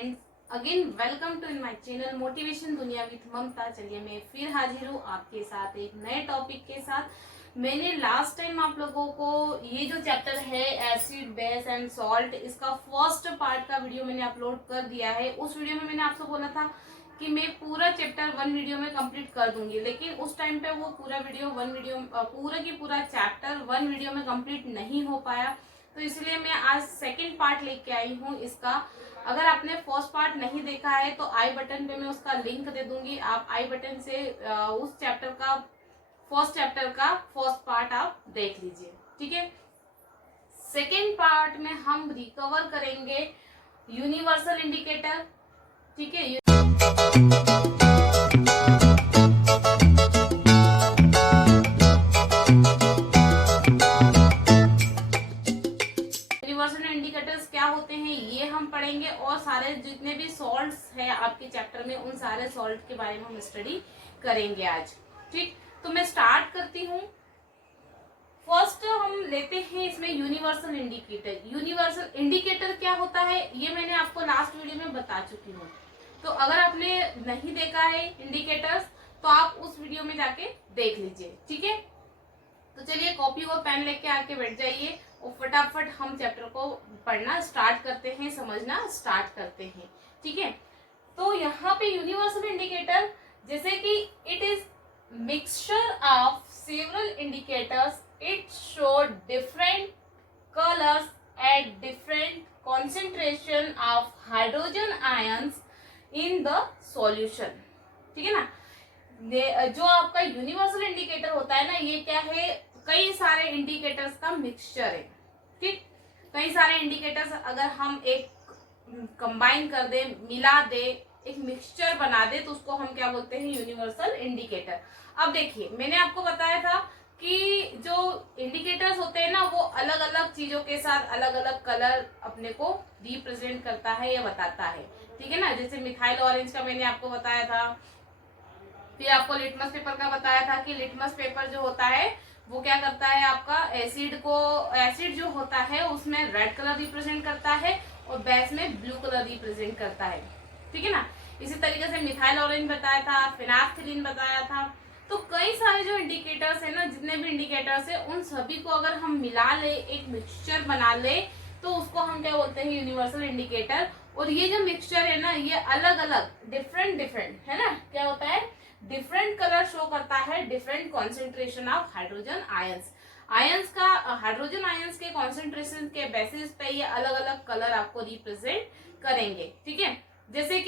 Friends, again welcome to in my channel motivation दुनिया with Mamta. चलिए मैं फिर हाजिर हूँ आपके साथ एक नए टॉपिक के साथ। मैंने लास्ट टाइम आप लोगों को ये जो चैप्टर है एसिड बेस एंड सॉल्ट, इसका फर्स्ट पार्ट का वीडियो मैंने अपलोड कर दिया है। उस वीडियो में मैंने आपसे बोला था कि मैं पूरा चैप्टर वन वीडियो में कंप्लीट कर दूंगी, लेकिन उस टाइम पे वो पूरा चैप्टर वन वीडियो में कंप्लीट नहीं हो पाया। तो इसलिए मैं आज सेकंड पार्ट लेके आई हूँ इसका। अगर आपने फर्स्ट पार्ट नहीं देखा है तो आई बटन पे मैं उसका लिंक दे दूंगी, आप आई बटन से उस चैप्टर का फर्स्ट पार्ट आप देख लीजिए। ठीक है, सेकेंड पार्ट में हम रिकवर करेंगे यूनिवर्सल इंडिकेटर। ठीक है, यूनिवर्सल इंडिकेटर्स क्या होते हैं ये हम पढ़ेंगे, और सारे जितने भी सॉल्ट्स है आपके चैप्टर में उन सारे सॉल्ट के बारे में हम स्टडी करेंगे आज। ठीक, तो मैं स्टार्ट करती हूँ। फर्स्ट हम लेते हैं इसमें यूनिवर्सल इंडिकेटर। यूनिवर्सल इंडिकेटर क्या होता है ये मैंने आपको लास्ट वीडियो में बता चुकी हूँ, तो अगर आपने नहीं देखा है इंडिकेटर्स तो आप उस वीडियो में जाके देख लीजिए। ठीक है, तो चलिए कॉपी और पेन लेके आके बैठ जाइए और फटाफट हम चैप्टर को पढ़ना स्टार्ट करते हैं, समझना स्टार्ट करते हैं। ठीक है, तो यहाँ पे यूनिवर्सल इंडिकेटर जैसे कि it is mixture of several indicators, it show different colours at different concentration of hydrogen ions in the solution. ठीक है ना, जो आपका यूनिवर्सल इंडिकेटर होता है ना, ये क्या है, कई सारे इंडिकेटर्स का मिक्सचर है। ठीक, कई सारे इंडिकेटर्स अगर हम एक कंबाइन कर दे, मिला दे, एक मिक्सचर बना दे तो उसको हम क्या बोलते हैं, यूनिवर्सल इंडिकेटर। अब देखिए मैंने आपको बताया था कि जो इंडिकेटर्स होते हैं ना वो अलग अलग चीजों के साथ अलग अलग कलर अपने को रिप्रेजेंट करता है या बताता है। ठीक है ना, जैसे मिथाइल ऑरेंज का मैंने आपको बताया था, फिर आपको लिटमस पेपर का बताया था कि लिटमस पेपर जो होता है वो क्या करता है, आपका एसिड जो होता है उसमें रेड कलर रिप्रेजेंट करता है और बेस में ब्लू कलर रिप्रेजेंट करता है। ठीक है ना, इसी तरीके से मिथाइल ऑरेंज बताया था, फिनाफ्थलीन बताया था। तो कई सारे जो इंडिकेटर्स है ना, जितने भी इंडिकेटर्स है उन सभी को अगर हम मिला ले, एक मिक्सचर बना ले, तो उसको हम क्या बोलते हैं, यूनिवर्सल इंडिकेटर। और ये जो मिक्सचर है ना ये अलग अलग डिफरेंट है ना, क्या होता है, डिफरेंट कलर शो करता है, different concentration of hydrogen ions का, हाइड्रोजन आयंस के कॉन्सेंट्रेशन के बेसिस पे ये अलग अलग कलर आपको रिप्रेजेंट करेंगे। ठीक है, जैसे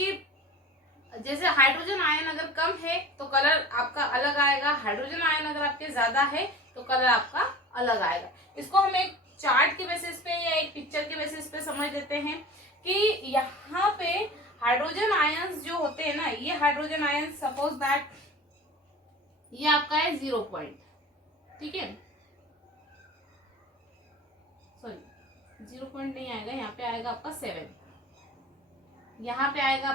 हाइड्रोजन आयन अगर कम है तो कलर आपका अलग आएगा, हाइड्रोजन आयन अगर आपके ज्यादा है तो कलर आपका अलग आएगा। इसको हम एक चार्ट के बेसिस पे या एक पिक्चर के बेसिस पे समझ लेते हैं कि यहाँ पे हाइड्रोजन आयंस जो होते हैं ना, ये हाइड्रोजन आयंस सपोज दैट ये आपका है 0 पॉइंट। ठीक है, सॉरी 0 पॉइंट नहीं आएगा, यहाँ पे आएगा आपका 7, यहाँ पे आएगा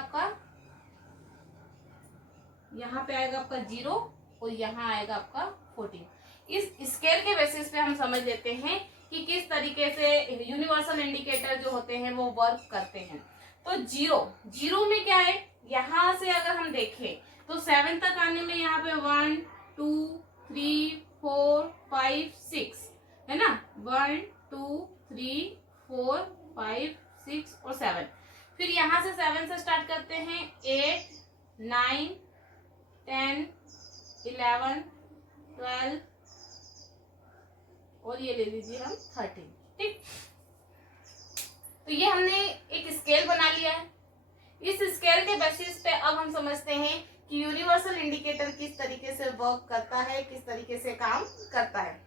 आपका 0 और यहाँ आएगा आपका 14। इस स्केल के बेसिस पे हम समझ लेते हैं कि किस तरीके से यूनिवर्सल इंडिकेटर जो होते हैं वो वर्क करते हैं। तो जीरो में क्या है, यहाँ से अगर हम देखें तो 7 तक आने में यहाँ पे 1 2 3 4 5 6 है ना, 1 2 3 4 5 6 और 7। फिर यहाँ से 7 से स्टार्ट करते हैं, 8 9 10 11 12 और ये ले लीजिए हम 13। ठीक, तो ये हमने एक स्केल बना लिया है। इस स्केल के बेसिस पे अब हम समझते हैं कि यूनिवर्सल इंडिकेटर किस तरीके से वर्क करता है, किस तरीके से काम करता है।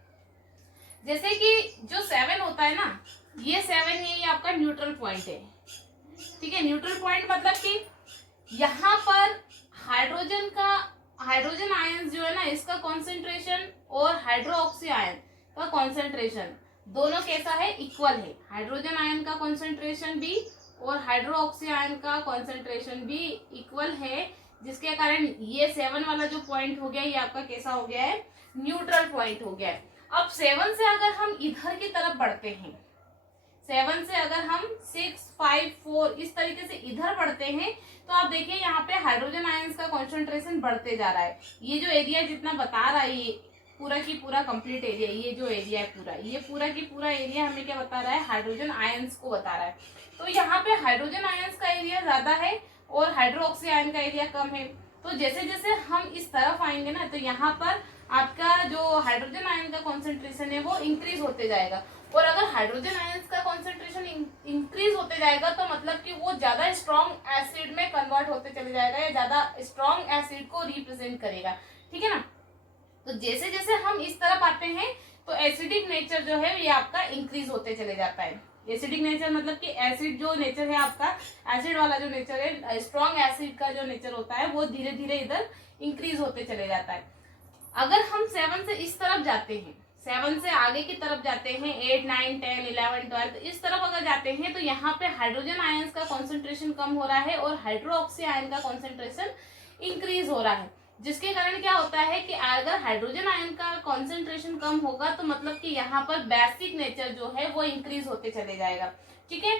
जैसे कि जो 7 होता है ना, ये 7 ये आपका न्यूट्रल पॉइंट है। ठीक है, न्यूट्रल पॉइंट मतलब कि यहाँ पर हाइड्रोजन आयन जो है ना, इसका कॉन्सेंट्रेशन और हाइड्रोक्सी आयन का कॉन्सेंट्रेशन दोनों कैसा है, इक्वल है। हाइड्रोजन आयन का कॉन्सेंट्रेशन भी और हाइड्रोक्सी आयन का कॉन्सेंट्रेशन भी इक्वल है, जिसके कारण ये 7 वाला जो पॉइंट हो गया ये आपका कैसा हो गया है, न्यूट्रल पॉइंट हो गया है। अब 7 से अगर हम इधर की तरफ बढ़ते हैं, 7 से अगर हम 6, 5, 4 इस तरीके से इधर बढ़ते हैं तो आप देखिए यहाँ पे हाइड्रोजन आयंस का कॉन्सेंट्रेशन बढ़ते जा रहा है। ये जो एरिया जितना बता रहा है, ये पूरा की पूरा कंप्लीट एरिया, ये जो एरिया है पूरा, ये पूरा की पूरा एरिया हमें क्या बता रहा है, हाइड्रोजन आयंस को बता रहा है। तो यहाँ पे हाइड्रोजन आयंस का एरिया ज्यादा है और हाइड्रोक्सी आयन का एरिया कम है। तो जैसे जैसे हम इस तरफ आएंगे ना, तो यहाँ पर आपका जो हाइड्रोजन आयन का कॉन्सेंट्रेशन है वो इंक्रीज होते जाएगा। और अगर हाइड्रोजन आयंस का कॉन्सेंट्रेशन इंक्रीज होते जाएगा तो मतलब कि वो ज्यादा स्ट्रॉन्ग एसिड में कन्वर्ट होते चले जाएगा या ज्यादा स्ट्रॉन्ग एसिड को रिप्रेजेंट करेगा, ठीक है ना। तो जैसे जैसे हम इस तरफ आते हैं तो एसिडिक नेचर जो है ये आपका इंक्रीज होते चले जाता है। एसिडिक नेचर मतलब कि एसिड जो नेचर है आपका, एसिड वाला जो नेचर है, स्ट्रॉन्ग एसिड का जो नेचर होता है वो धीरे धीरे इधर इंक्रीज होते चले जाता है। अगर हम 7 से इस तरफ जाते हैं, 7 से आगे की तरफ जाते हैं, 8, 9, 10, 11, 12 इस तरफ अगर जाते हैं तो यहाँ पे हाइड्रोजन आयंस का कॉन्सेंट्रेशन कम हो रहा है और हाइड्रोक्सी आयन का कॉन्सेंट्रेशन इंक्रीज हो रहा है। जिसके कारण क्या होता है कि अगर हाइड्रोजन आयन का कॉन्सेंट्रेशन कम होगा तो मतलब कि यहाँ पर बेसिक नेचर जो है वो इंक्रीज होते चले जाएगा, ठीक है।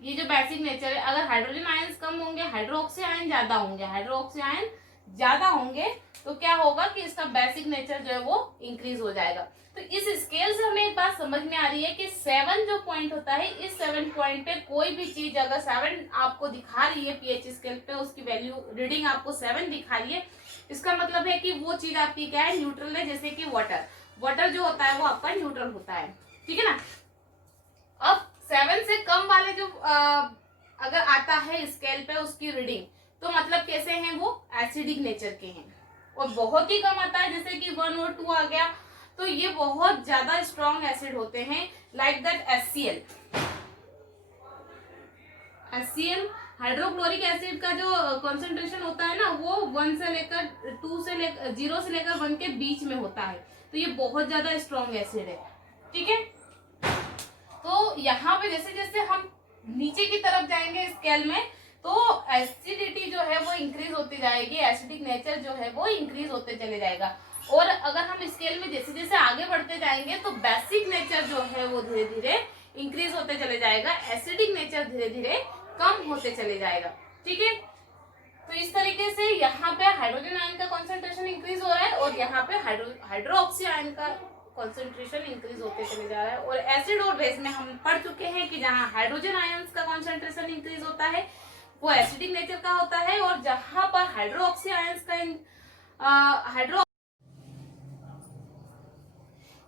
ये जो बेसिक नेचर है, अगर हाइड्रोजन आयंस कम होंगे, हाइड्रोक्सी आयन ज्यादा होंगे, हाइड्रोक्सी आयन ज्यादा होंगे तो क्या होगा कि इसका बेसिक नेचर जो है वो इंक्रीज हो जाएगा। तो इस स्केल से हमें एक बात समझ में आ रही है कि 7 जो पॉइंट होता है, इस 7 पॉइंट पे कोई भी चीज अगर 7 आपको दिखा रही है पीएच स्केल पे, उसकी वैल्यू रीडिंग आपको 7 दिखा रही है, इसका मतलब है कि वो चीज आपकी क्या है, न्यूट्रल है। जैसे कि वाटर जो होता है वो आपका न्यूट्रल होता है, ठीक है ना। अब 7 से कम वाले जो अगर आता है स्केल पे उसकी रीडिंग, तो मतलब कैसे हैं, वो एसिडिक नेचर के हैं। और बहुत ही कम आता है जैसे कि 1 और 2 आ गया, तो ये बहुत ज्यादा स्ट्रॉन्ग एसिड होते हैं, like that HCl। HCl hydrochloric acid का जो कॉन्सेंट्रेशन होता है ना, वो 1 से लेकर 2 से लेकर 0 से लेकर 1 के बीच में होता है। तो ये बहुत ज्यादा स्ट्रॉन्ग एसिड है, ठीक है। तो यहाँ पे जैसे जैसे हम नीचे की तरफ जाएंगे स्केल में तो एसिडिटी जो है वो इंक्रीज होती जाएगी, एसिडिक नेचर जो है वो इंक्रीज होते चले जाएगा। और अगर हम स्केल में जैसे जैसे आगे बढ़ते जाएंगे तो बेसिक नेचर जो है वो धीरे धीरे इंक्रीज होते चले जाएगा, एसिडिक नेचर धीरे धीरे कम होते चले जाएगा, ठीक है। तो इस तरीके से यहाँ पे हाइड्रोजन आयन का कॉन्सेंट्रेशन इंक्रीज हो रहा है और यहाँ पे हाइड्रोक्सी आयन का कॉन्सेंट्रेशन इंक्रीज होते चले जा रहा है। और एसिड और बेस में हम पढ़ चुके हैं कि जहाँ हाइड्रोजन आयंस का कॉन्सेंट्रेशन इंक्रीज होता है वो एसिडिक नेचर का होता है, और जहां पर हाइड्रोक्सी आयंस का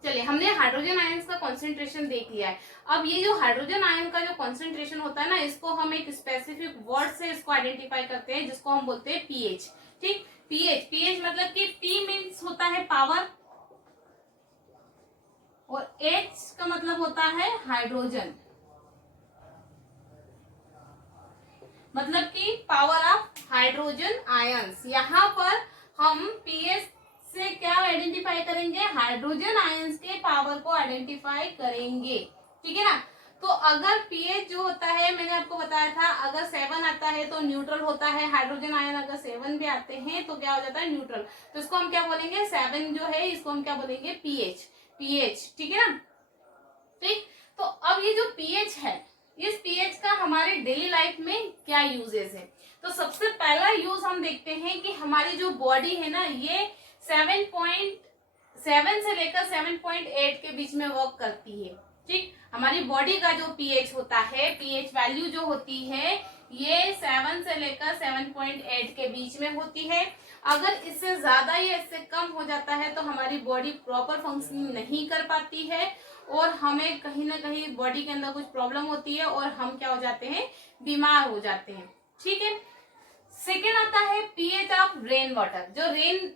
चलिए हमने हाइड्रोजन आयंस का कॉन्सेंट्रेशन देख लिया है। अब ये जो हाइड्रोजन आयन का जो कॉन्सेंट्रेशन होता है ना, इसको हम एक स्पेसिफिक वर्ड से इसको आइडेंटिफाई करते हैं जिसको हम बोलते हैं पीएच, ठीक। पीएच मतलब कि पी मीन्स होता है पावर और एच का मतलब होता है हाइड्रोजन, मतलब कि पावर ऑफ हाइड्रोजन आयंस। यहाँ पर हम पीएच से क्या आइडेंटिफाई करेंगे, हाइड्रोजन आयंस के पावर को आइडेंटिफाई करेंगे, ठीक है ना। तो अगर पीएच जो होता है, मैंने आपको बताया था, अगर 7 आता है तो न्यूट्रल होता है, हाइड्रोजन आयन अगर 7 भी आते हैं तो क्या हो जाता है, न्यूट्रल। तो इसको हम क्या बोलेंगे, 7 जो है इसको हम क्या बोलेंगे, पीएच, ठीक है ना, ठीक। तो अब ये जो पीएच है, इस पीएच का हमारे डेली लाइफ में क्या यूजेस है। तो सबसे पहला यूज हम देखते हैं कि हमारी जो बॉडी है ना, ये 7.7 से लेकर 7.8 के बीच में वर्क करती है, ठीक। हमारी बॉडी का जो पीएच होता है, पीएच वैल्यू जो होती है ये 7 से लेकर 7.8 के बीच में होती है। अगर इससे ज्यादा या इससे कम हो जाता है तो हमारी बॉडी प्रॉपर फंक्शनिंग नहीं कर पाती है और हमें कहीं ना कहीं बॉडी के अंदर कुछ प्रॉब्लम होती है और हम क्या हो जाते हैं, बीमार हो जाते हैं, ठीक है। सेकेंड आता है पीएच ऑफ रेन वाटर। जो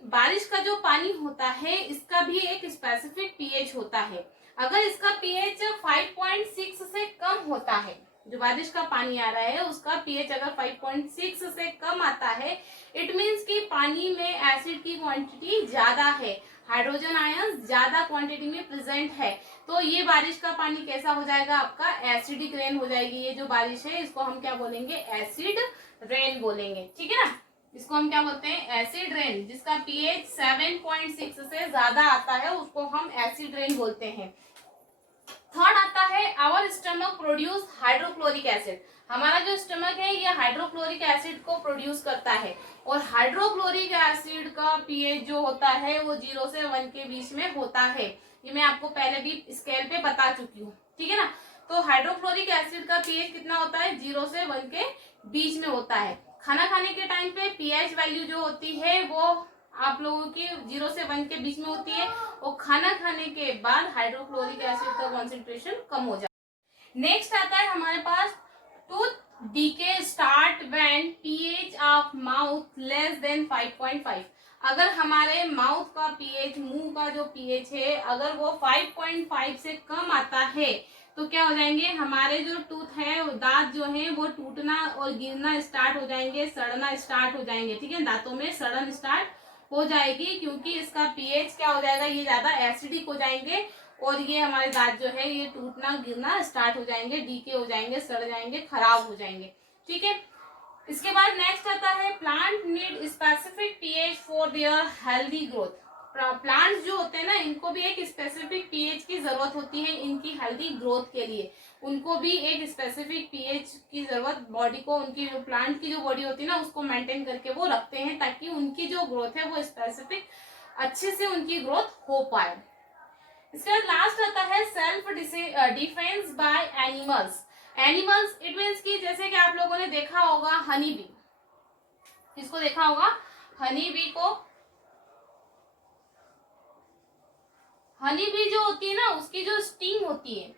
बारिश का जो पानी होता है इसका भी एक स्पेसिफिक पीएच होता है। अगर इसका पीएच 5.6 से कम होता है, जो बारिश का पानी आ रहा है उसका पीएच अगर 5.6 से कम आता है, इट मीन्स कि पानी में एसिड की क्वांटिटी ज्यादा है, हाइड्रोजन आयन ज्यादा क्वांटिटी में प्रेजेंट है। तो ये बारिश का पानी कैसा हो जाएगा, आपका एसिडिक रेन हो जाएगी। ये जो बारिश है इसको हम क्या बोलेंगे, एसिड रेन बोलेंगे, ठीक है ना। इसको हम क्या बोलते हैं, एसिड रेन। जिसका पीएच 7.6 से ज्यादा आता है उसको हम एसिड रेन बोलते हैं। थर्ड आता है our stomach produce hydrochloric acid. हमारा जो स्टमक है ये हाइड्रोक्लोरिक एसिड को प्रोड्यूस करता है, और हाइड्रोक्लोरिक एसिड का पीएच जो होता है वो 0 से 1 के बीच में होता है। ये मैं आपको पहले भी स्केल पे बता चुकी हूँ, ठीक है ना। तो हाइड्रोक्लोरिक एसिड का पीएच कितना होता है, 0 से 1 के बीच में होता है। खाना खाने के टाइम पे पीएच वैल्यू जो होती है वो आप लोगों की 0 से 1 के बीच में होती है, और खाना खाने के बाद हाइड्रोक्लोरिक एसिड का कॉन्सेंट्रेशन कम हो जाता है। नेक्स्ट आता है हमारे पास tooth decay start when pH of mouth less than 5.5। अगर हमारे माउथ का पीएच, मुंह का जो पीएच है, अगर वो 5.5 से कम आता है तो क्या हो जाएंगे, हमारे जो टूथ है, दांत जो है वो टूटना और गिरना स्टार्ट हो जाएंगे, सड़ना स्टार्ट हो जाएंगे, ठीक है। दांतों में सड़न स्टार्ट हो जाएगी, क्योंकि इसका पीएच क्या हो जाएगा, ये ज्यादा एसिडिक हो जाएंगे, और ये हमारे दांत जो है ये टूटना गिरना स्टार्ट हो जाएंगे, डीके हो जाएंगे, सड़ जाएंगे, खराब हो जाएंगे, ठीक है। इसके बाद नेक्स्ट आता है plant need specific pH for their healthy growth. Plants जो होते हैं ना, इनको भी एक स्पेसिफिक पीएच की जरूरत होती है इनकी हेल्दी ग्रोथ के लिए। उनको भी एक स्पेसिफिक पीएच की जरूरत, बॉडी को, उनकी जो प्लांट की जो बॉडी होती है ना उसको मेंटेन करके वो रखते हैं, ताकि उनकी जो ग्रोथ है वो स्पेसिफिक अच्छे से उनकी ग्रोथ हो पाए। इसके बाद लास्ट आता है self defence by animals. Animals it means की, जैसे कि आप लोगों ने देखा होगा हनी बी, किसको देखा होगा, हनी बी को। हनी बी जो होती है ना उसकी जो स्टिंग होती है,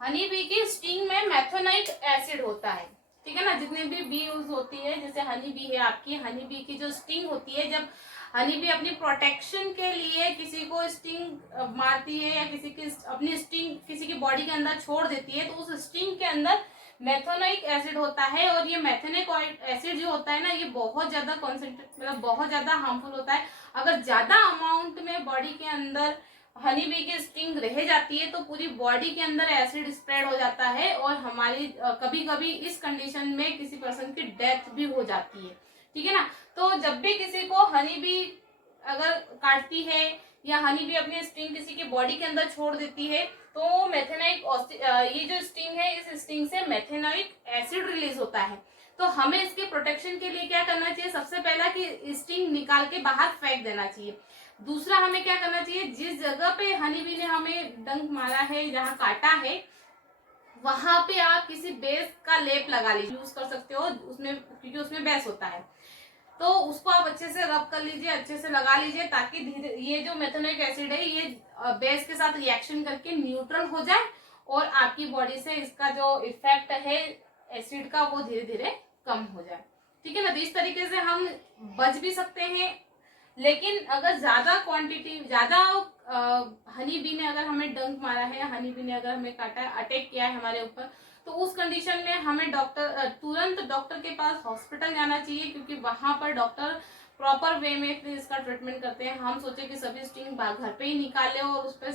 हनी बी की स्टिंग में मेथोनाइट एसिड होता है, ठीक है ना। जितने भी बी यूज होती है, जैसे हनी बी है आपकी, हनी बी की जो स्टिंग होती है, जब हनी बी अपनी प्रोटेक्शन के लिए किसी को स्टिंग मारती है या किसी की अपनी स्टिंग किसी की बॉडी के अंदर छोड़ देती है, तो उस स्टिंग के अंदर मेथोनाइक एसिड होता है, और ये मेथोनिक एसिड जो होता है ना ये बहुत ज्यादा कॉन्सेंट्रेट, मतलब बहुत ज्यादा हार्मफुल होता है। अगर ज्यादा अमाउंट में बॉडी के अंदर हनी बी की स्टिंग रह जाती है तो पूरी बॉडी के अंदर एसिड स्प्रेड हो जाता है, और हमारी कभी कभी इस कंडीशन में किसी पर्सन की डेथ भी हो जाती है, ठीक है ना। तो जब भी किसी को हनी बी अगर काटती है या हनी बी अपनी स्टिंग किसी की बॉडी के अंदर छोड़ देती है, तो मेथेनाइक ये जो स्टिंग है, इस स्टिंग से मेथेनाइक एसिड रिलीज होता है। तो हमें इसके प्रोटेक्शन के लिए क्या करना चाहिए, सबसे पहला कि स्टिंग निकाल के बाहर फेंक देना चाहिए। दूसरा हमें क्या करना चाहिए, जिस जगह पे हनी बी ने हमें डंक मारा है, जहाँ काटा है, वहां पे आप किसी बेस का लेप लगा लीजिए, यूज कर सकते हो उसमें, क्योंकि उसमें बेस होता है। तो उसको आप अच्छे से रब कर लीजिए, अच्छे से लगा लीजिए, ताकि धीरे ये जो मेथोनिक एसिड है ये बेस के साथ रिएक्शन करके न्यूट्रल हो जाए, और आपकी बॉडी से इसका जो इफेक्ट है एसिड का वो धीरे धीरे कम हो जाए, ठीक है ना। तो इस तरीके से हम बच भी सकते हैं। लेकिन अगर ज्यादा क्वांटिटी, ज्यादा हनी बी ने अगर हमें डंक मारा है, हनी बी ने अगर हमें काटा है, अटैक किया है हमारे ऊपर, तो उस कंडीशन में हमें तुरंत डॉक्टर के पास हॉस्पिटल जाना चाहिए, क्योंकि वहां पर डॉक्टर प्रॉपर वे में फिर इसका ट्रीटमेंट करते हैं। हम सोचे कि सभी स्टिंग घर पे ही निकाले और उस पर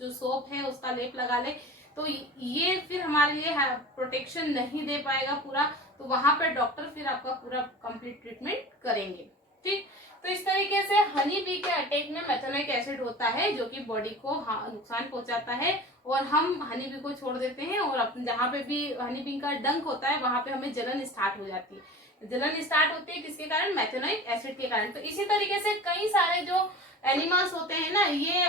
जो सोप है उसका लेप लगा ले, तो ये फिर हमारे लिए प्रोटेक्शन नहीं दे पाएगा पूरा। तो वहां पर डॉक्टर फिर आपका पूरा कंप्लीट ट्रीटमेंट करेंगे, ठीक। तो इस तरीके से हनी बी के अटैक में मेथोनिक एसिड होता है जो कि बॉडी को नुकसान पहुंचाता है, और हम हनी बी को छोड़ देते हैं, और जहाँ पे भी हनी बी का डंक होता है वहां पे हमें जलन स्टार्ट हो जाती है। जलन स्टार्ट होती है किसके कारण, मेथोनिक एसिड के कारण। तो इसी तरीके से कई सारे जो एनिमल्स होते हैं ना, ये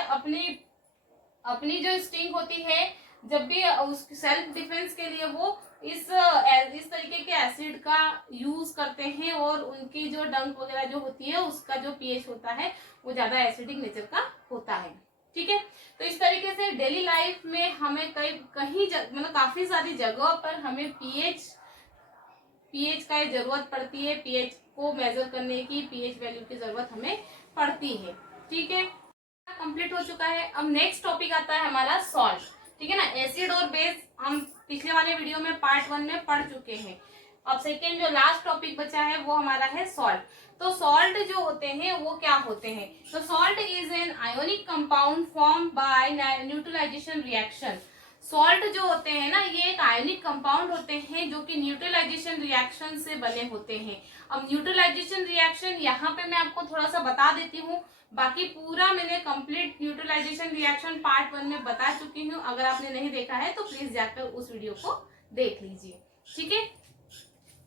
अपनी जो स्टिंग होती है, जब भी उस सेल्फ डिफेंस के लिए वो इस तरीके के एसिड का यूज करते हैं, और उनकी जो डंक वगैरह जो होती है उसका जो पीएच होता है वो ज्यादा एसिडिक नेचर का होता है, ठीक है। तो इस तरीके से डेली लाइफ में हमें मतलब काफी सारी जगहों पर हमें पीएच का जरूरत पड़ती है, पीएच को मेजर करने की, पीएच वैल्यू की जरूरत हमें पड़ती है, ठीक है। कंप्लीट हो चुका है। अब नेक्स्ट टॉपिक आता है हमारा सॉल्ट, ठीक है ना। एसिड और बेस हम पिछले वाले वीडियो में पार्ट 1 में पढ़ चुके हैं। अब सेकेंड जो लास्ट टॉपिक बचा है वो हमारा है सॉल्ट। तो सॉल्ट जो होते हैं वो क्या होते हैं, तो salt is an ionic compound form by neutralisation reaction. Salt जो होते हैं ना ये एक आयनिक कंपाउंड होते हैं जो कि न्यूट्रलाइजेशन रिएक्शन से बने होते हैं। अब न्यूट्रलाइजेशन रिएक्शन यहाँ पे मैं आपको थोड़ा सा बता देती हूँ, बाकी पूरा मैंने कंप्लीट न्यूट्रलाइजेशन रिएक्शन पार्ट 1 में बता चुकी हूँ। अगर आपने नहीं देखा है तो प्लीज जाकर उस वीडियो को देख लीजिए, ठीक है।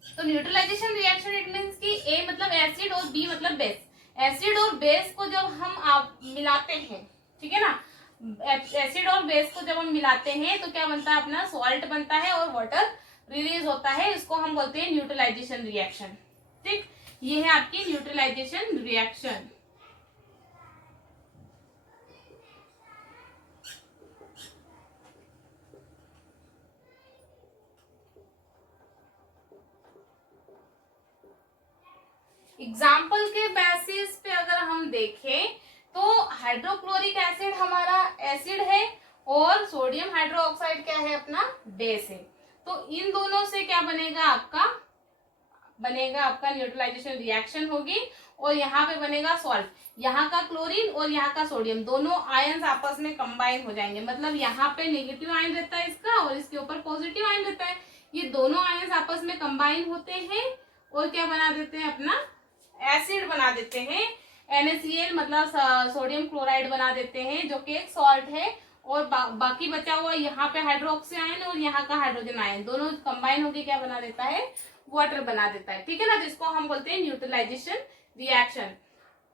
तो न्यूट्रलाइजेशन रिएक्शन इट मींस कि ए मतलब एसिड और बी मतलब बेस। एसिड और बेस को जब हम मिलाते हैं, ठीक है ना, एसिड और बेस को जब हम मिलाते हैं तो क्या बनता है, अपना सॉल्ट बनता है और वाटर रिलीज होता है। इसको हम बोलते हैं न्यूट्रलाइजेशन रिएक्शन, ठीक। ये है आपकी न्यूट्रलाइजेशन रिएक्शन। एग्जाम्पल के बेसिस पे अगर हम देखें तो हाइड्रोक्लोरिक एसिड हमारा एसिड है और सोडियम हाइड्रोक्साइड क्या है, अपना बेस है। तो इन दोनों से क्या बनेगा, आपका न्यूट्रलाइजेशन रिएक्शन होगी और यहाँ पे बनेगा सॉल्ट। यहाँ का क्लोरीन और यहाँ का सोडियम दोनों आयंस आपस में कंबाइन हो जाएंगे। मतलब यहाँ पे नेगेटिव आयन रहता है इसका और इसके ऊपर पॉजिटिव आयन रहता है। ये दोनों आयंस आपस में कंबाइन होते हैं और क्या बना देते हैं, अपना एसिड बना देते हैं। NaCl मतलब सोडियम क्लोराइड बना देते हैं जो कि एक सॉल्ट है। और बाकी बचा हुआ यहाँ पे हाइड्रोक्सी आयन और यहाँ का हाइड्रोजन आयन दोनों कंबाइन होकर क्या बना देता है, वाटर बना देता है, ठीक है ना। जिसको हम बोलते हैं न्यूट्रलाइजेशन रिएक्शन।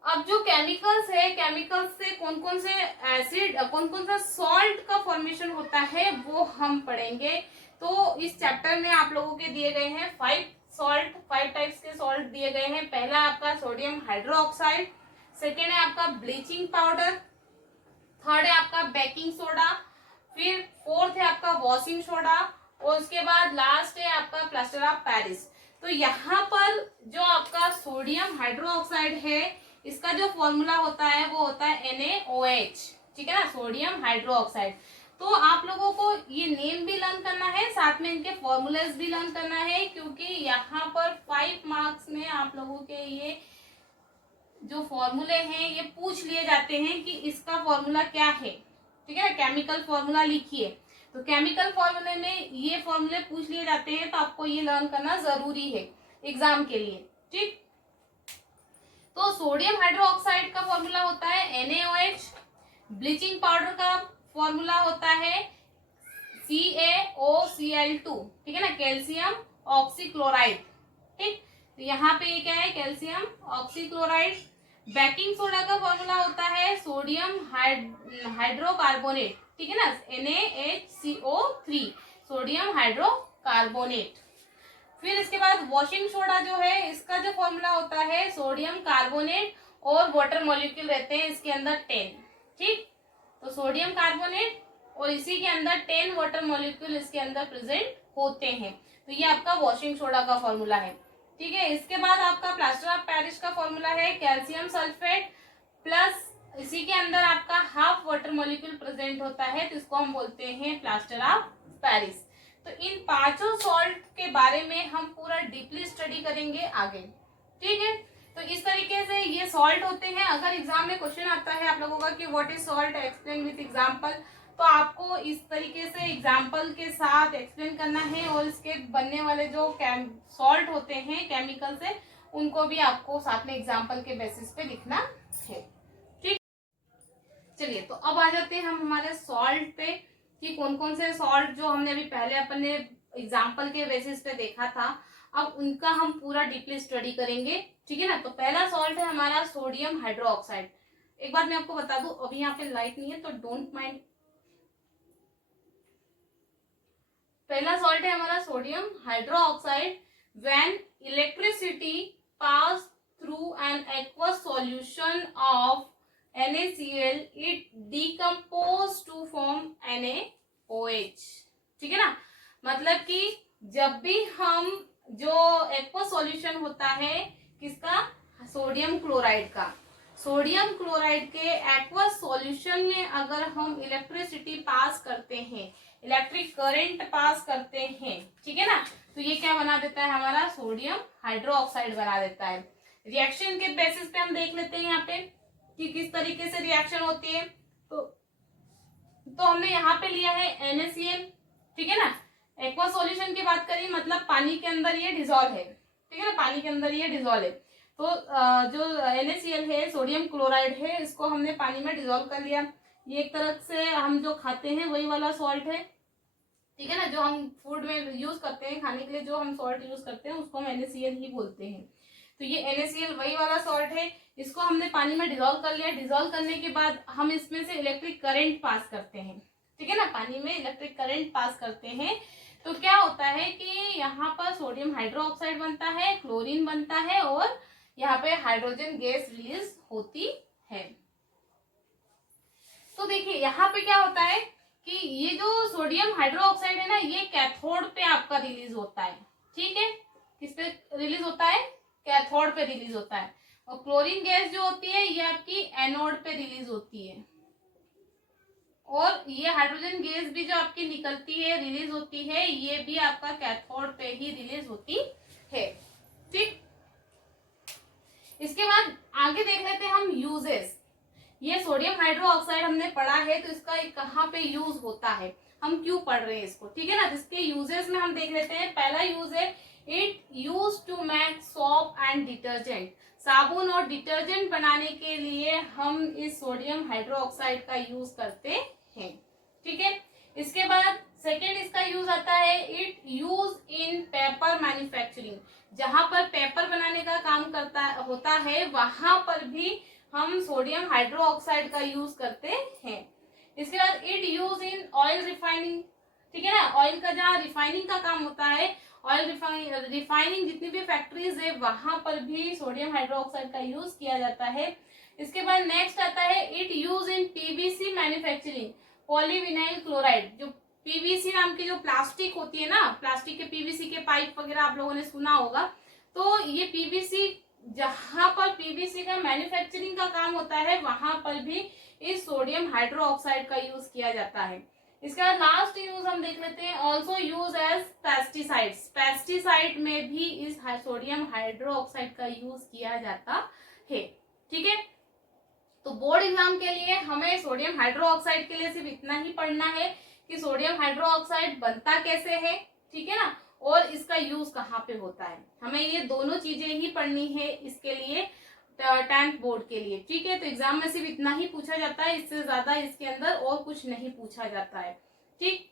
अब जो केमिकल्स है, केमिकल्स से कौन कौन से एसिड, कौन कौन सा सॉल्ट का फॉर्मेशन होता है वो हम पढ़ेंगे। तो इस चैप्टर में आप लोगों के दिए गए हैं 5 टाइप्स के सॉल्ट दिए गए हैं। पहला आपका सोडियम हाइड्रोक्साइड, सेकेंड है आपका ब्लीचिंग पाउडर, थर्ड है आपका बेकिंग सोडा, फिर फोर्थ है आपका वॉशिंग सोडा और उसके बाद लास्ट है आपका प्लास्टर ऑफ पेरिस। तो यहाँ पर जो आपका सोडियम हाइड्रोक्साइड है इसका जो फॉर्मूला होता है वो होता है NaOH, ठीक है ना, सोडियम हाइड्रोक्साइड। तो आप लोगों को ये नेम भी लर्न करना है, साथ में इनके फॉर्मूलेस भी लर्न करना है, क्योंकि यहाँ पर 5 मार्क्स में आप लोगों के ये जो फॉर्मूले हैं ये पूछ लिए जाते हैं कि इसका फॉर्मूला क्या है, ठीक है ना। केमिकल फॉर्मूला लिखिए, तो केमिकल फॉर्मूले में ये फॉर्मूले पूछ लिए जाते हैं, तो आपको ये लर्न करना जरूरी है एग्जाम के लिए, ठीक। तो सोडियम हाइड्रोक्साइड का फॉर्मूला होता है NaOH, ब्लीचिंग पाउडर का फॉर्मूला होता है CaOCl2, ठीक है ना, कैल्शियम ऑक्सीक्लोराइड, ठीक। तो यहाँ पे ये क्या है, कैल्शियम ऑक्सीक्लोराइड। बेकिंग सोडा का फॉर्मूला होता है सोडियम हाइड्रोकार्बोनेट, ठीक है ना, NaHCO3, सोडियम हाइड्रोकार्बोनेट। फिर इसके बाद वॉशिंग सोडा जो है इसका जो फॉर्मूला होता है सोडियम कार्बोनेट और वाटर मॉलिक्यूल रहते हैं इसके अंदर 10, ठीक। तो सोडियम कार्बोनेट और इसी के अंदर 10 वाटर मॉलिक्यूल इसके अंदर प्रेजेंट होते हैं। तो ये आपका वॉशिंग सोडा का फॉर्मूला है, ठीक है। इसके बाद आपका प्लास्टर ऑफ पेरिस का फॉर्मूला है कैल्शियम सल्फेट प्लस इसी के अंदर आपका हाफ वाटर मॉलिक्यूल प्रेजेंट होता है, तो इसको हम बोलते हैं प्लास्टर ऑफ पेरिस। तो इन पांचों सॉल्ट के बारे में हम पूरा डीपली स्टडी करेंगे आगे, ठीक है। तो इस तरीके से ये सॉल्ट होते हैं। अगर एग्जाम में क्वेश्चन आता है आप लोगों का कि what is salt, explain with example, तो आपको इस तरीके से एग्जांपल के साथ एक्सप्लेन करना है और इसके बनने वाले जो सॉल्ट होते हैं केमिकल से उनको भी आपको साथ में एग्जांपल के बेसिस पे लिखना है, ठीक। चलिए तो अब आ जाते हैं हम हमारे सॉल्ट पे कि कौन कौन से सॉल्ट जो हमने अभी पहले अपने एग्जाम्पल के बेसिस पे देखा था, अब उनका हम पूरा डीपली स्टडी करेंगे, ठीक है ना। तो पहला सॉल्ट है हमारा सोडियम हाइड्रोक्साइड। एक बार मैं आपको बता दूं, अभी यहाँ पे लाइट नहीं है तो डोंट माइंड। पहला सॉल्ट है हमारा sodium hydroxide. When electricity pass through an aqueous solution of NaCl it decompose to form NaOH, ठीक है ना। मतलब कि जब भी हम जो एक्वस सॉल्यूशन होता है किसका, सोडियम क्लोराइड का, सोडियम क्लोराइड के एक्वस सॉल्यूशन में अगर हम इलेक्ट्रिसिटी पास करते हैं, इलेक्ट्रिक करंट पास करते हैं, ठीक है ना, तो ये क्या बना देता है, हमारा सोडियम हाइड्रोक्साइड बना देता है। रिएक्शन के बेसिस पे हम देख लेते हैं यहाँ पे कि किस तरीके से रिएक्शन होती है। तो हमने यहाँ पे लिया है NaCl, ठीक है ना, एक्वा सॉल्यूशन की बात करें मतलब पानी के अंदर ये डिजोल्व है, ठीक है ना, पानी के अंदर ये डिजोल्व है। तो जो NaCl है, सोडियम क्लोराइड है, इसको हमने पानी में डिजोल्व कर लिया। ये एक तरह से हम जो खाते हैं वही वाला सॉल्ट है, ठीक है ना, जो हम फूड में यूज करते हैं, खाने के लिए जो हम सॉल्ट यूज करते हैं उसको हम NaCl ही बोलते हैं। तो ये NaCl वही वाला सॉल्ट है, इसको हमने पानी में डिजोल्व कर लिया। डिजोल्व करने के बाद हम इसमें से इलेक्ट्रिक करंट पास करते हैं, ठीक है ना, पानी में इलेक्ट्रिक करंट पास करते हैं। तो क्या होता है कि यहाँ पर सोडियम हाइड्रोक्साइड बनता है, क्लोरीन बनता है और यहाँ पे हाइड्रोजन गैस रिलीज होती है। तो देखिए यहाँ पे क्या होता है कि ये जो सोडियम हाइड्रोक्साइड है ना, ये कैथोड पे आपका रिलीज होता है, ठीक है, किस पे रिलीज होता है, कैथोड पे रिलीज होता है। और क्लोरीन गैस जो होती है ये आपकी एनोड पे रिलीज होती है। और ये हाइड्रोजन गैस भी जो आपकी निकलती है, रिलीज होती है, ये भी आपका कैथोड पे ही रिलीज होती है, ठीक। इसके बाद आगे देख लेते हैं हम यूजेस। ये सोडियम हाइड्रोक्साइड हमने पढ़ा है, तो इसका कहाँ पे यूज होता है, हम क्यों पढ़ रहे हैं इसको, ठीक है ना। इसके यूजेस में हम देख लेते हैं। पहला यूज है it use to make soap and detergent. साबुन और डिटर्जेंट बनाने के लिए हम इस सोडियम हाइड्रोक्साइड का यूज करते हैं, ठीक है। इसके बाद सेकेंड इसका यूज आता है it use in paper manufacturing. जहां पर पेपर बनाने का काम होता है वहां पर भी हम सोडियम हाइड्रोक्साइड का यूज करते हैं। इसके बाद it use in oil refining, ठीक है ना, ऑयल का जहाँ रिफाइनिंग का काम होता है, ऑयल रिफाइनिंग जितनी भी फैक्ट्रीज है वहां पर भी सोडियम हाइड्रोक्साइड का यूज किया जाता है। इसके बाद नेक्स्ट आता है it use in PVC manufacturing, polyvinyl chloride. जो PVC नाम की जो प्लास्टिक होती है ना, प्लास्टिक के PVC के पाइप वगैरह आप लोगों ने सुना होगा। तो ये PVC, जहां पर PVC का मैन्युफैक्चरिंग का काम होता है वहां पर भी इस सोडियम हाइड्रोक्साइड का यूज किया जाता है। इसके बाद लास्ट यूज हम देख लेते हैं also use as pesticides. Pesticide में भी इस सोडियम हाइड्रोक्साइड का यूज किया जाता है, ठीक है। तो बोर्ड एग्जाम के लिए हमें सोडियम हाइड्रोक्साइड के लिए सिर्फ इतना ही पढ़ना है कि सोडियम हाइड्रोक्साइड बनता कैसे है, ठीक है ना, और इसका यूज कहाँ पे होता है। हमें ये दोनों चीजें ही पढ़नी है इसके लिए, 10th बोर्ड के लिए, ठीक है। तो एग्जाम में सिर्फ इतना ही पूछा जाता है, इससे ज्यादा इसके अंदर और कुछ नहीं पूछा जाता है, ठीक।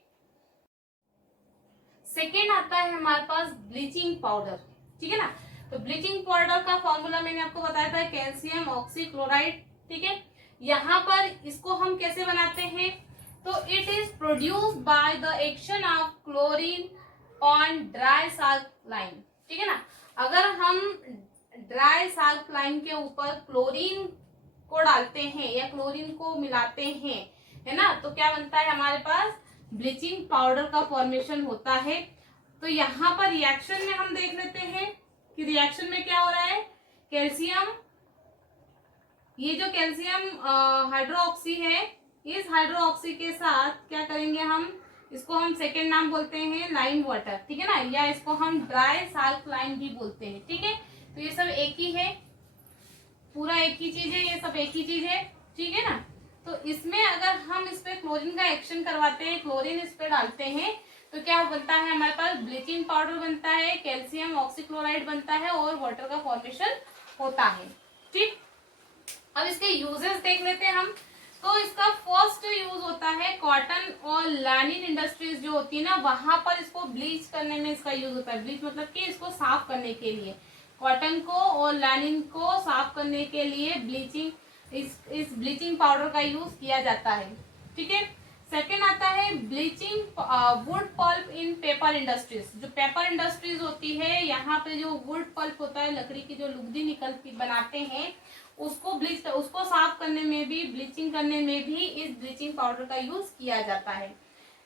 सेकेंड आता है हमारे पास ब्लीचिंग पाउडर, ठीक है ना। तो ब्लीचिंग पाउडर का फॉर्मूला मैंने आपको बताया था कैल्शियम ऑक्सीक्लोराइड, ठीक है। यहाँ पर इसको हम कैसे बनाते हैं, तो it is produced by the action of chlorine on dry salt line, ठीक है ना। अगर हम ड्राई साल्ट लाइन के ऊपर क्लोरीन को डालते हैं या क्लोरीन को मिलाते हैं, है ना, तो क्या बनता है हमारे पास, ब्लीचिंग पाउडर का फॉर्मेशन होता है। तो यहाँ पर रिएक्शन में हम देख लेते हैं कि रिएक्शन में क्या हो रहा है, कैल्शियम, ये जो कैल्शियम हाइड्रोक्सी है, इस हाइड्रोक्सी के साथ क्या करेंगे हम, इसको हम सेकेंड नाम बोलते हैं लाइम वाटर, ठीक है ना, या इसको हम ड्राई साल्ट लाइम भी बोलते हैं, ठीक है। तो ये सब एक ही है, पूरा एक ही चीज है, ये सब एक ही चीज है, ठीक है ना। तो इसमें अगर हम इस पे क्लोरीन का एक्शन करवाते हैं, क्लोरीन इस पे डालते हैं, तो क्या बनता है हमारे पास, ब्लीचिंग पाउडर बनता है, कैल्शियम ऑक्सीक्लोराइड बनता है और वाटर का फॉर्मेशन होता है, ठीक। अब इसके यूजेस देख लेते हैं हम। तो इसका फर्स्ट यूज होता है कॉटन और लाइनिन इंडस्ट्रीज जो होती है ना, वहां पर इसको ब्लीच करने में इसका यूज होता है। ब्लीच मतलब कि इसको साफ करने के लिए, कॉटन को और लाइनिन को साफ करने के लिए ब्लीचिंग, इस ब्लीचिंग पाउडर का यूज किया जाता है, ठीक है। सेकेंड आता है ब्लीचिंग वुड पल्प इन पेपर इंडस्ट्रीज। जो पेपर इंडस्ट्रीज होती है, यहाँ पे जो वुड पल्प होता है, लकड़ी की जो लुगदी निकलती बनाते हैं, उसको ब्लीच, उसको साफ करने में भी, ब्लीचिंग करने में भी इस ब्लीचिंग पाउडर का यूज किया जाता है।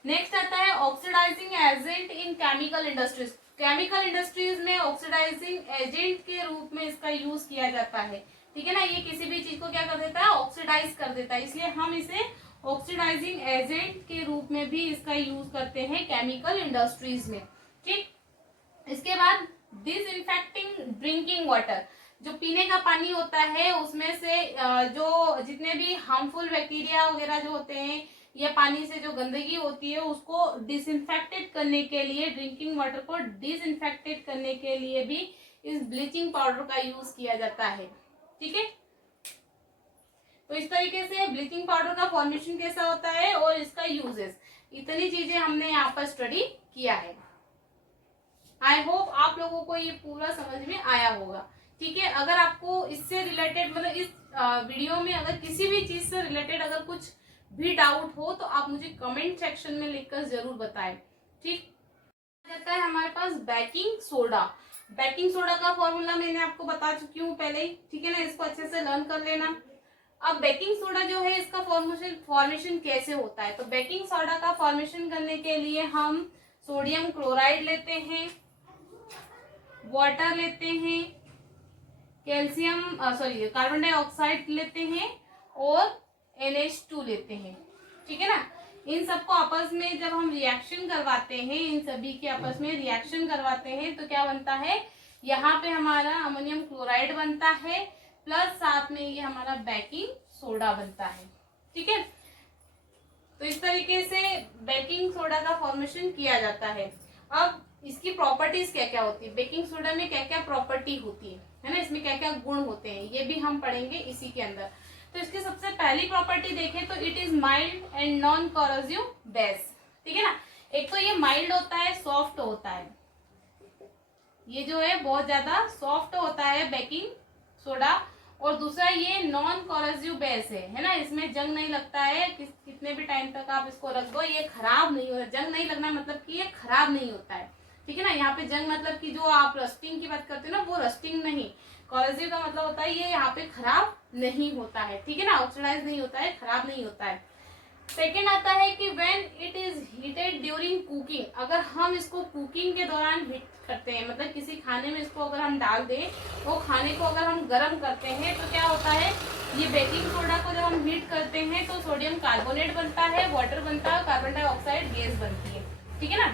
नेक्स्ट आता है oxidising agent in chemical industries. Chemical industries में ऑक्सीडाइजिंग एजेंट के रूप में इसका यूज किया जाता है, ठीक है ना। ये किसी भी चीज को क्या कर देता है, ऑक्सीडाइज कर देता है, इसलिए हम इसे ऑक्सीडाइजिंग एजेंट के रूप में भी इसका यूज करते हैं केमिकल इंडस्ट्रीज में, ठीक। इसके बाद डिसइंफेक्टिंग ड्रिंकिंग वाटर, जो पीने का पानी होता है उसमें से जो जितने भी हार्मफुल बैक्टीरिया वगैरह जो होते हैं या पानी से जो गंदगी होती है उसको डिसइंफेक्टेड करने के लिए, ड्रिंकिंग वाटर को डिसइंफेक्टेड करने के लिए भी इस ब्लीचिंग पाउडर का यूज किया जाता है। ठीक है, तो इस तरीके से ब्लीचिंग पाउडर का फॉर्मेशन कैसा होता है और इसका यूजेस, इतनी चीजें हमने यहाँ पर स्टडी किया है। आई होप आप लोगों को ये पूरा समझ में आया होगा। ठीक है, अगर आपको इससे रिलेटेड मतलब इस वीडियो में अगर किसी भी चीज से रिलेटेड अगर कुछ भी डाउट हो तो आप मुझे कमेंट सेक्शन में लिखकर जरूर बताएं। ठीक जाता है हमारे पास बेकिंग सोडा। बेकिंग सोडा का फॉर्मूला मैंने आपको बता चुकी हूँ पहले ही, ठीक है ना, इसको अच्छे से लर्न कर लेना। अब बेकिंग सोडा जो है इसका फॉर्मेशन कैसे होता है, तो बेकिंग सोडा का फॉर्मेशन करने के लिए हम सोडियम क्लोराइड लेते हैं, वाटर लेते हैं, कैल्शियम कार्बन डाइऑक्साइड लेते हैं और NH2 लेते हैं। ठीक है ना, इन सबको आपस में जब हम रिएक्शन करवाते हैं, इन सभी के आपस में रिएक्शन करवाते हैं तो क्या बनता है, यहाँ पे हमारा अमोनियम क्लोराइड बनता है प्लस साथ में ये हमारा बेकिंग सोडा बनता है। ठीक है, तो इस तरीके से बेकिंग सोडा का फॉर्मेशन किया जाता है। अब इसकी प्रॉपर्टीज क्या क्या होती है, बेकिंग सोडा में क्या क्या प्रॉपर्टी होती है ना, इसमें क्या क्या गुण होते हैं, ये भी हम पढ़ेंगे इसी के अंदर। तो इसकी सबसे पहली प्रॉपर्टी देखें तो it is mild and non corrosive base. ठीक है ना, एक तो ये माइल्ड होता है, सॉफ्ट होता है, ये जो है बहुत ज्यादा सॉफ्ट होता है बेकिंग सोडा, और दूसरा ये नॉन कॉरोसिव बेस है ना, इसमें जंग नहीं लगता है, कितने भी टाइम तक आप इसको रख दो ये खराब नहीं होता। जंग नहीं लगना मतलब कि ये खराब नहीं होता है। ठीक है ना, यहाँ पे जंग मतलब कि जो आप रस्टिंग की बात करते हो ना, वो रस्टिंग नहीं, कॉरोसिव का मतलब होता है ये यहाँ पे खराब नहीं होता है। ठीक है ना, ऑक्सीडाइज नहीं होता है, खराब नहीं होता है। सेकेंड आता है कि when it is heated during cooking, अगर हम इसको कुकिंग के दौरान हीट करते हैं, मतलब किसी खाने में इसको अगर हम डाल दें, वो खाने को अगर हम गर्म करते हैं तो क्या होता है, ये बेकिंग सोडा को जब हम हीट करते हैं तो सोडियम कार्बोनेट बनता है, वाटर बनता है, कार्बन डाइऑक्साइड गैस बनती है। ठीक है ना,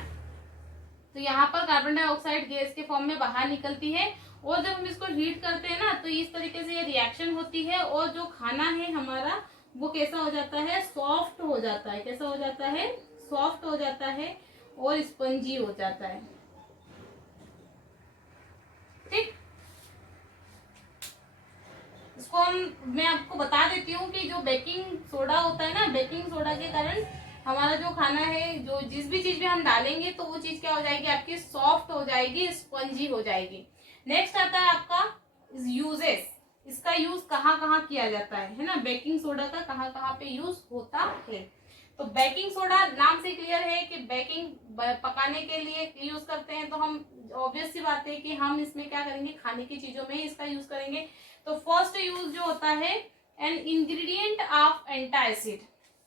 तो यहाँ पर कार्बन डाइऑक्साइड गैस के फॉर्म में बाहर निकलती है, और जब हम इसको हीट करते हैं ना तो इस तरीके से ये रिएक्शन होती है, और जो खाना है हमारा वो कैसा हो जाता है, सॉफ्ट हो जाता है। कैसा हो जाता है, सॉफ्ट हो जाता है और स्पंजी हो जाता है। ठीक, इसको मैं आपको बता देती हूँ कि जो बेकिंग सोडा होता है ना, बेकिंग सोडा के कारण हमारा जो खाना है, जो जिस भी चीज में हम डालेंगे तो वो चीज क्या हो जाएगी, आपकी सॉफ्ट हो जाएगी, स्पंजी हो जाएगी। नेक्स्ट आता है आपका यूजेस, इसका यूज कहाँ कहाँ किया जाता है ना, बेकिंग सोडा का कहाँ कहाँ पे यूज होता है। तो बेकिंग सोडा नाम से क्लियर है कि बेकिंग पकाने के लिए यूज करते हैं, तो हम ऑब्वियस सी बात है कि हम इसमें क्या करेंगे, खाने की चीजों में इसका यूज करेंगे। तो फर्स्ट यूज जो होता है an ingredient of antacid,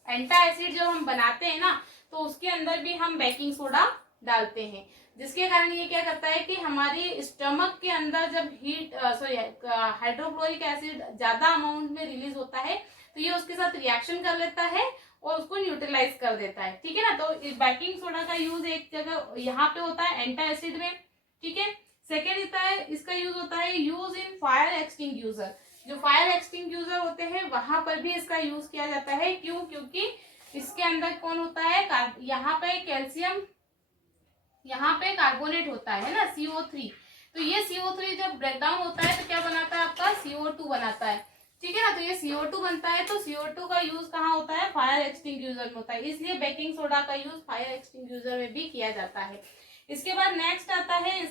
antacid जो हम बनाते हैं ना तो उसके अंदर भी हम बेकिंग सोडा डालते हैं, जिसके कारण ये क्या करता है कि हमारी स्टमक के अंदर जब हाइड्रोक्लोरिक एसिड ज्यादा अमाउंट में रिलीज होता है तो ये उसके साथ रिएक्शन कर लेता है और उसको न्यूट्रलाइज कर देता है। ठीक है ना, तो बेकिंग सोडा का यूज एक जगह यहाँ पे होता है एंटा एसिड में। ठीक है, सेकेंड होता है इसका यूज होता है यूज इन फायर एक्सटिंग्यूशर, जो फायर एक्सटिंग्यूशर होते हैं वहां पर भी इसका यूज किया जाता है। क्यों, क्योंकि इसके अंदर कौन होता है, यहाँ पे कैल्शियम, यहाँ पे कार्बोनेट होता है ना, CO3, तो ये CO3 जब ब्रेकडाउन होता है तो क्या बनाता है, आपका CO2 बनाता है। ठीक है ना, तो ये CO2 बनता है, तो CO2 का यूज कहाँ होता है, फायर एक्सटिंग्यूशर में होता है, इसलिए बेकिंग सोडा का यूज फायर एक्सटिंग्यूशर में भी किया जाता है। इसके बाद नेक्स्ट आता है,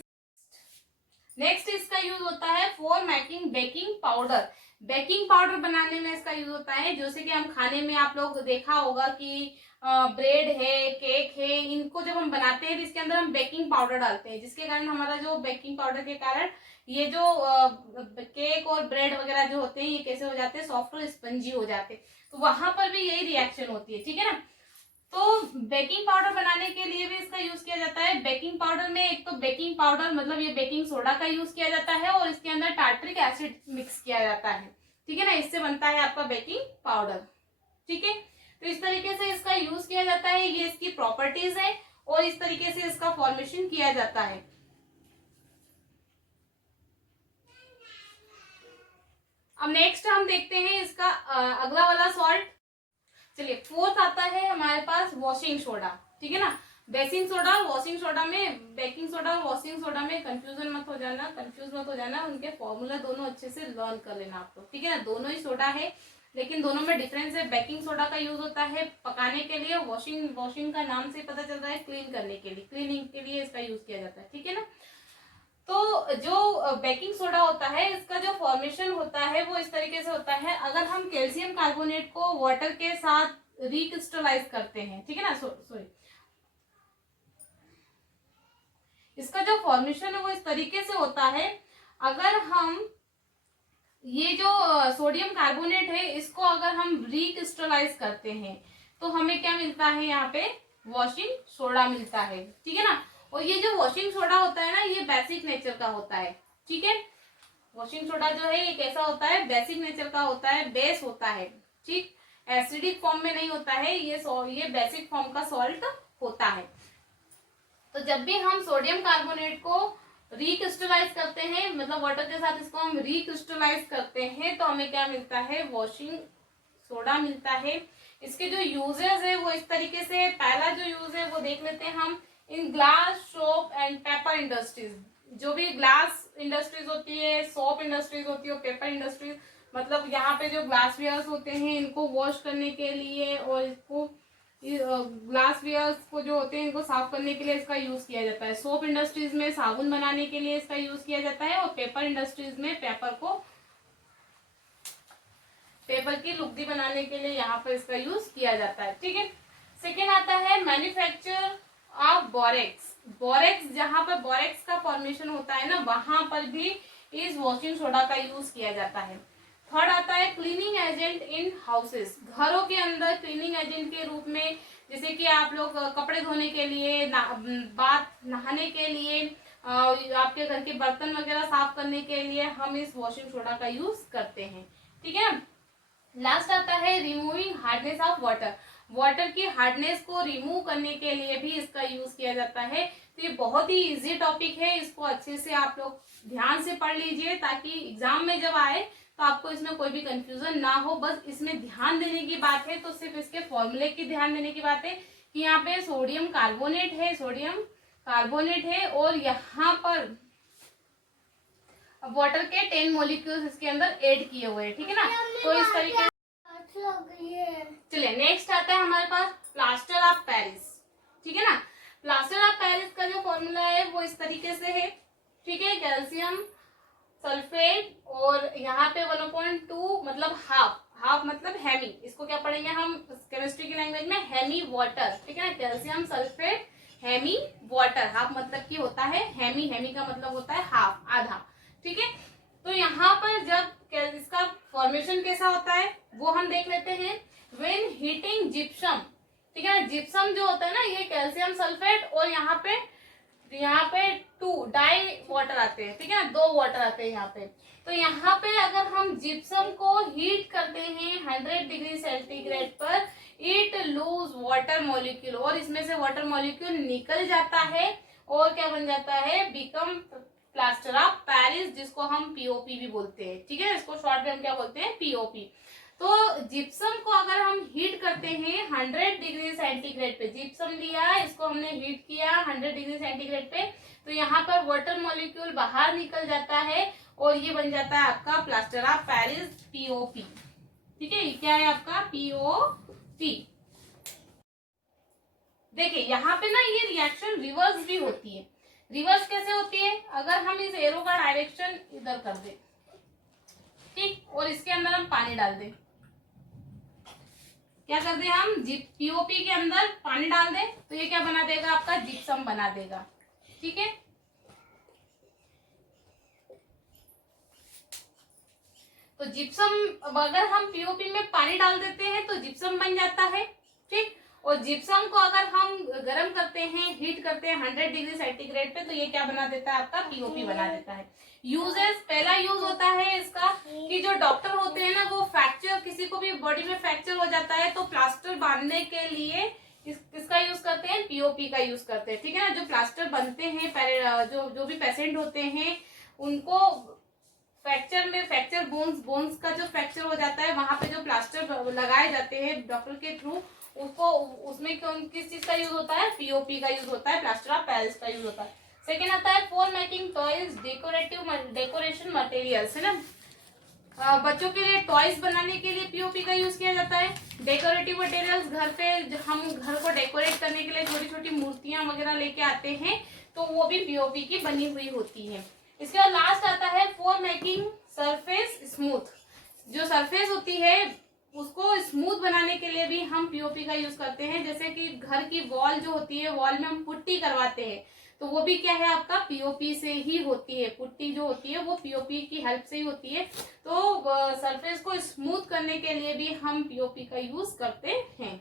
नेक्स्ट इसका यूज होता है for making baking powder, baking powder बनाने में इसका यूज होता है। जैसे कि हम खाने में आप लोग देखा होगा कि ब्रेड है, केक है, इनको जब हम बनाते हैं तो इसके अंदर हम बेकिंग पाउडर डालते हैं, जिसके कारण हमारा जो बेकिंग पाउडर के कारण ये जो केक और ब्रेड वगैरह जो होते हैं ये कैसे हो जाते हैं, सॉफ्ट और स्पंजी हो जाते हैं। तो वहां पर भी यही रिएक्शन होती है। ठीक है ना, तो बेकिंग पाउडर बनाने के लिए भी इसका यूज किया जाता है। बेकिंग पाउडर में एक तो बेकिंग पाउडर मतलब ये बेकिंग सोडा का यूज किया जाता है, और इसके अंदर टार्ट्रिक एसिड मिक्स किया जाता है। ठीक है ना, इससे बनता है आपका बेकिंग पाउडर। ठीक है, तो इस तरीके से इसका यूज किया जाता है, ये इसकी प्रॉपर्टीज है और इस तरीके से इसका फॉर्मेशन किया जाता है। अब नेक्स्ट हम देखते हैं इसका अगला वाला सॉल्ट। चलिए फोर्थ आता है हमारे पास वॉशिंग सोडा, ठीक है ना। बेकिंग सोडा और वॉशिंग सोडा में, बेकिंग सोडा और वॉशिंग सोडा में कंफ्यूज मत हो जाना, उनके फॉर्मूला दोनों अच्छे से लर्न कर लेना आप लोग, ठीक है ना। दोनों ही सोडा है लेकिन दोनों में डिफरेंस है। बेकिंग सोडा का यूज होता है पकाने के लिए, वॉशिंग का नाम से पता चल रहा है क्लीन करने के लिए, क्लीनिंग के लिए इसका यूज किया जाता है, ठीक है ना। तो जो बेकिंग सोडा होता है इसका जो फॉर्मेशन होता है वो इस तरीके से होता है। अगर हम कैल्शियम कार्बोनेट को वाटर के साथ रिक्रिस्टलाइज करते हैं, ठीक है ना, सॉरी, इसका जो फॉर्मेशन है वो इस तरीके से होता है। अगर हम ये जो सोडियम कार्बोनेट है इसको अगर हम रिक्रिस्टलाइज करते हैं तो हमें क्या मिलता है, यहाँ पे वॉशिंग सोडा मिलता है, ठीक है ना। और ये जो वॉशिंग सोडा होता है ना ये बेसिक नेचर का होता है, ठीक है। वॉशिंग सोडा जो है ये कैसा होता है, बेसिक नेचर का होता है, बेस होता है, ठीक। एसिडिक फॉर्म में नहीं होता है ये बेसिक फॉर्म का सॉल्ट होता है। तो जब भी हम सोडियम कार्बोनेट को रिक्रिस्टलाइज करते हैं, मतलब वाटर के साथ इसको हम रिक्रिस्टलाइज करते हैं तो हमें क्या मिलता है, वॉशिंग सोडा मिलता है। इसके जो यूजेस है वो इस तरीके से, पहला जो यूज है वो देख लेते हैं हम। In glass, soap and paper industries, जो भी ग्लास इंडस्ट्रीज होती है, सोप इंडस्ट्रीज होती है और पेपर इंडस्ट्रीज, मतलब यहाँ पे जो ग्लास वेयर्स होते हैं इनको वॉश करने के लिए और इसको ग्लास वेयर्स को जो होते हैं इनको साफ करने के लिए इसका यूज किया जाता है। सोप इंडस्ट्रीज में साबुन बनाने के लिए इसका यूज किया जाता है और पेपर इंडस्ट्रीज में पेपर की लुगदी बनाने के लिए यहाँ पर इसका यूज किया जाता है, ठीक है। सेकेंड आता है मैन्युफैक्चर ऑफ बोरेक्स। बोरेक्स, जहां पर बोरेक्स का फॉर्मेशन होता है ना वहां पर भी इस वॉशिंग सोडा का यूज किया जाता है। थर्ड आता है क्लीनिंग एजेंट इन हाउसेस। घरों के अंदर क्लीनिंग एजेंट के रूप में, जैसे कि आप लोग कपड़े धोने के लिए, नहाने के लिए, आपके घर के बर्तन वगैरह साफ करने के लिए हम इस वॉशिंग सोडा का यूज करते हैं, ठीक है। लास्ट आता है removing hardness of water. Water की हार्डनेस को रिमूव करने के लिए भी इसका यूज किया जाता है। तो ये बहुत ही इजी टॉपिक है, इसको अच्छे से आप लोग ध्यान से पढ़ लीजिए ताकि एग्जाम में जब आए तो आपको इसमें कोई भी कंफ्यूजन ना हो। बस इसमें ध्यान देने की बात है तो सिर्फ इसके फॉर्मूले की ध्यान देने की बात है कि यहाँ पे सोडियम कार्बोनेट है और यहाँ पर वाटर के 10 मॉलिक्यूल्स इसके अंदर ऐड किए हुए हैं, ठीक है ना। तो इस तरीके चलिए नेक्स्ट आता है हमारे पास प्लास्टर ऑफ पेरिस, ठीक है ना। प्लास्टर ऑफ पेरिस का जो फॉर्मूला है वो इस तरीके से है, ठीक है। कैल्शियम सल्फेट और यहाँ पे 1.2 मतलब हाफ मतलब हेमी, इसको क्या पढ़ेंगे हम केमिस्ट्री की लैंग्वेज में, हेमी वाटर, ठीक है ना। Calcium sulphate hemi water, half मतलब की होता है हेमी का मतलब होता है हाफ, आधा, ठीक है। तो यहाँ पर जब इसका फॉर्मेशन कैसा होता है वो हम देख लेते हैं। व्हेन हीटिंग जिप्सम, ठीक है ना, जिप्सम जो होता है ना ये कैल्शियम सल्फेट और यहाँ पे 2 डाई वाटर आते हैं, ठीक है ना, 2 वाटर आते हैं यहाँ पे। तो यहाँ पे अगर हम जिप्सम को हीट करते हैं 100 डिग्री सेंटीग्रेड पर, इट लूज वाटर मॉलिक्यूल, और इसमें से वाटर मॉलिक्यूल निकल जाता है और क्या बन जाता है, बिकम प्लास्टर ऑफ पेरिस, जिसको हम पीओपी भी बोलते हैं, ठीक है। इसको शॉर्ट में हम क्या बोलते हैं, पीओपी। तो जिप्सम को अगर हम हीट करते हैं 100 डिग्री सेंटीग्रेड पे, जिप्सम लिया इसको हमने हीट किया 100 डिग्री सेंटीग्रेड पे, तो यहाँ पर वाटर मॉलिक्यूल बाहर निकल जाता है और ये बन जाता है आपका प्लास्टर ऑफ पेरिस, पीओपी, ठीक है। क्या है आपका पीओपी। देखिए यहाँ पे ना ये रिएक्शन रिवर्स भी होती है। रिवर्स कैसे होती है, अगर हम इस एरो का डायरेक्शन इधर कर दे, ठीक, और इसके अंदर हम पानी डाल दें, क्या कर दे हम पीओपी के अंदर पानी डाल दें तो ये क्या बना देगा, आपका जिप्सम बना देगा, ठीक है। तो जिप्सम अगर हम पीओपी में पानी डाल देते हैं तो जिप्सम बन जाता है, ठीक। और जिप्सम को अगर हम गर्म करते हैं, हीट करते हैं 100 डिग्री सेंटीग्रेड पे, तो ये क्या बना देता है, आपका पीओपी बना देता है। यूजेस, पहला यूज होता है इसका कि जो डॉक्टर होते हैं ना वो फ्रैक्चर, किसी को भी बॉडी में फ्रैक्चर हो जाता है तो प्लास्टर बांधने के लिए किसका यूज करते हैं, पीओपी का यूज करते हैं, ठीक है ना। जो प्लास्टर बनते हैं, जो भी पेशेंट होते हैं उनको फ्रैक्चर बोन्स का जो फ्रैक्चर हो जाता है वहां पे जो प्लास्टर लगाए जाते हैं डॉक्टर के थ्रू, उसको उसमें किस चीज का यूज होता है, पीओपी का यूज होता है, प्लास्टर ऑफ पेरिस का यूज होता है। सेकेंड आता है for making toys decoration materials, है ना। बच्चों के लिए टॉयज बनाने के लिए पीओपी का यूज किया जाता है। डेकोरेटिव मटेरियल्स, घर पे हम घर को डेकोरेट करने के लिए छोटी छोटी मूर्तियां वगैरह लेके आते हैं, तो वो भी पीओपी की बनी हुई होती है। इसके बाद लास्ट आता है फॉर मेकिंग सरफेस स्मूथ। जो सरफेस होती है उसको स्मूथ बनाने के लिए भी हम पीओपी का यूज करते हैं। जैसे कि घर की वॉल जो होती है, वॉल में हम पुट्टी करवाते हैं, तो वो भी क्या है आपका पीओपी से ही होती है। पुट्टी जो होती है वो पीओपी की हेल्प से ही होती है। तो सरफेस को स्मूथ करने के लिए भी हम पीओपी का यूज करते हैं।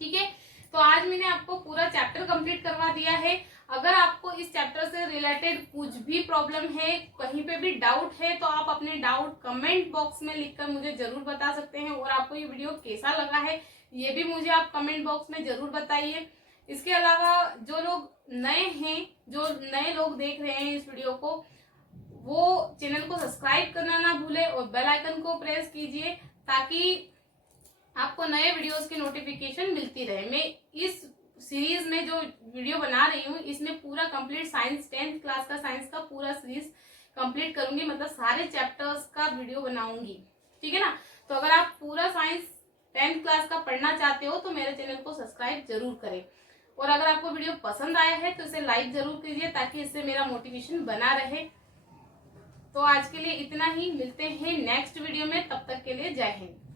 ठीक है, तो आज मैंने आपको पूरा चैप्टर कंप्लीट करवा दिया है। अगर आपको इस चैप्टर से रिलेटेड कुछ भी प्रॉब्लम है, कहीं पे भी डाउट है, तो आप अपने डाउट कमेंट बॉक्स में लिखकर मुझे जरूर बता सकते हैं। और आपको ये वीडियो कैसा लगा है ये भी मुझे आप कमेंट बॉक्स में जरूर बताइए। इसके अलावा जो लोग नए हैं, जो नए लोग देख रहे हैं इस वीडियो को, वो चैनल को सब्सक्राइब करना ना भूले और बेल आइकन को प्रेस कीजिए, ताकि आपको नए वीडियोस की नोटिफिकेशन मिलती रहे। मैं इस सीरीज में जो वीडियो बना रही हूँ इसमें पूरा कंप्लीट साइंस 10th क्लास का साइंस का पूरा सीरीज कंप्लीट करूंगी, मतलब सारे चैप्टर्स का वीडियो बनाऊंगी। ठीक है ना। तो अगर आप पूरा साइंस 10th क्लास का पढ़ना चाहते हो तो मेरे चैनल को सब्सक्राइब जरूर करें। और अगर आपको वीडियो पसंद आया है तो इसे लाइक जरूर कीजिए, ताकि इससे मेरा मोटिवेशन बना रहे। तो आज के लिए इतना ही, मिलते हैं नेक्स्ट वीडियो में, तब तक के लिए जय हिंद।